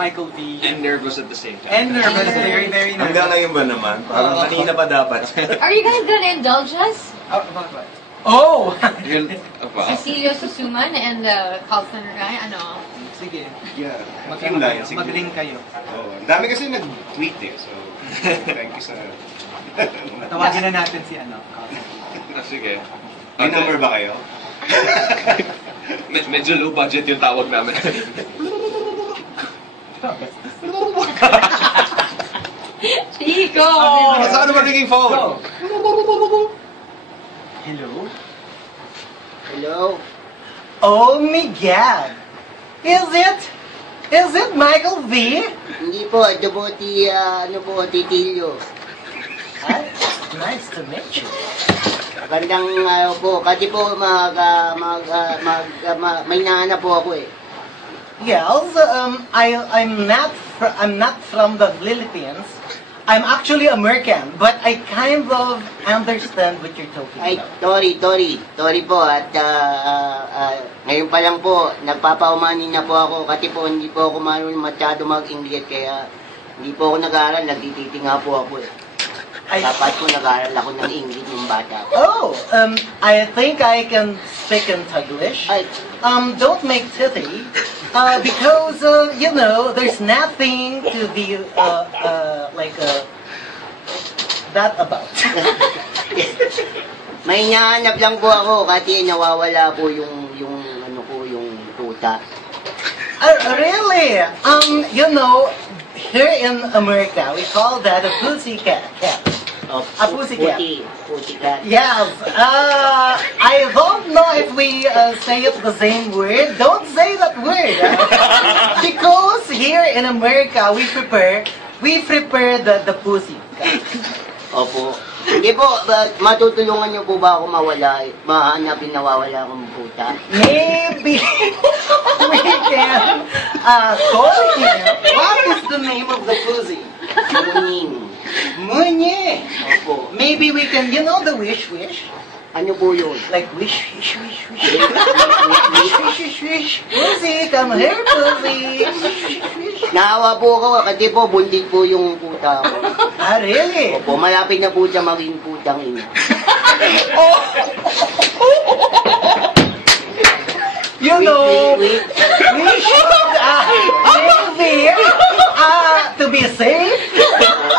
Michael V. And nervous at the same time. And nervous, very, very nervous. Hanggang ngayon ba naman? Parang kanina pa dapat. Are you guys gonna indulge us? Oh! Cecilio Susuman and the call center guy? Ano? Sige. Yeah. Mag-ring kayo. Oo. Ang dami kasi nag-tweet eh. So, thank you sa... Tawagin na natin si ano. Sige. May number ba kayo? Medyo low budget yung tawag namin. Chico! Saan naman ringing phone? Hello? Hello? Oh my God! Is it Michael V? Hindi po, Dubuti, Titilio. Hi, nice to meet you. Gandang po, kasi po may nahanap po ako eh. Yes, I'm not from the Philippines. I'm actually American, but I kind of understand what you're talking Ay, about. Tori po, at ngayon pa lang po, nagpapaumanin na po ako, kasi po hindi po ako masyado mag-English, kaya hindi po ako nag-aaral, nagtititinga po ako eh. Dapat po nag-aaral ako ng English ng bata ko. Oh, I think I can speak in Taglish. Don't make titty, because, you know, there's nothing to be, that about. May nahanap lang po ako, kasi nawawala po yung puta. Really? You know, here in America, we call that a pussycat. A pussycat. Pussycat. Yes. I don't know if we say it the same word. Don't say that word. Because here in America, we prepare the pussycat. Opo. Hindi po, matutulungan niyo po ba ako mahanapin nawawala akong puta? Maybe we can call him. What is the name of the pussy? Muning. Munye. Opo. Maybe we can, you know the wish? Ano po yun? Like wish. Wish. Pussy, come here, pussy. Wish. Naawa po ako, kasi po buntit po yung puta ko. Ah, really? Opo, malapit na po siya maging putang ina. You know, we should, maybe, to be safe,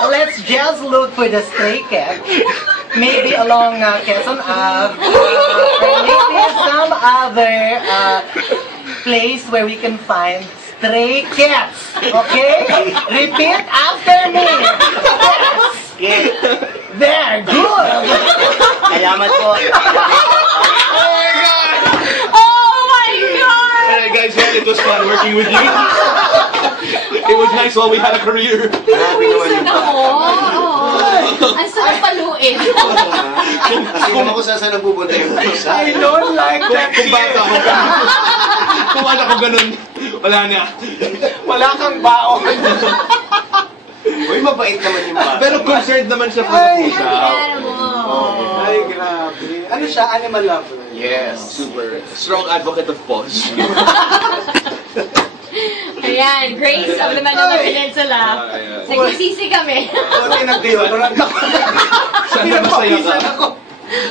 let's just look for the stray cat. Maybe along Quezon Ave, or maybe some other place where we can find stray cats. Okay? Repeat after me. Yes. There, good. Salamat po. Guys, it was fun working with you. It was nice while we had a career. Pinawisan ako. Ang sarap paluin. Kasi naman ko saan napupunta yung pusa. I don't like that fear. Kung bata ko ganun, wala na. Wala kang baon. Uy, mabait naman yung bata. Pero concerned naman siya po sa pusa. Ay, grabe. Ano siya? Animal lover. Yes, super. Strong advocate of paws. Ayan, Grace of the Manila Peninsula. Nagsisisi kami. Buti nag-deodorant ako. Sana masaya ka.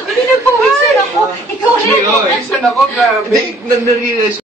Pinagpawisan ako. Ikaw rin. Nagpawisan ako, grabe. Hindi, nare-realize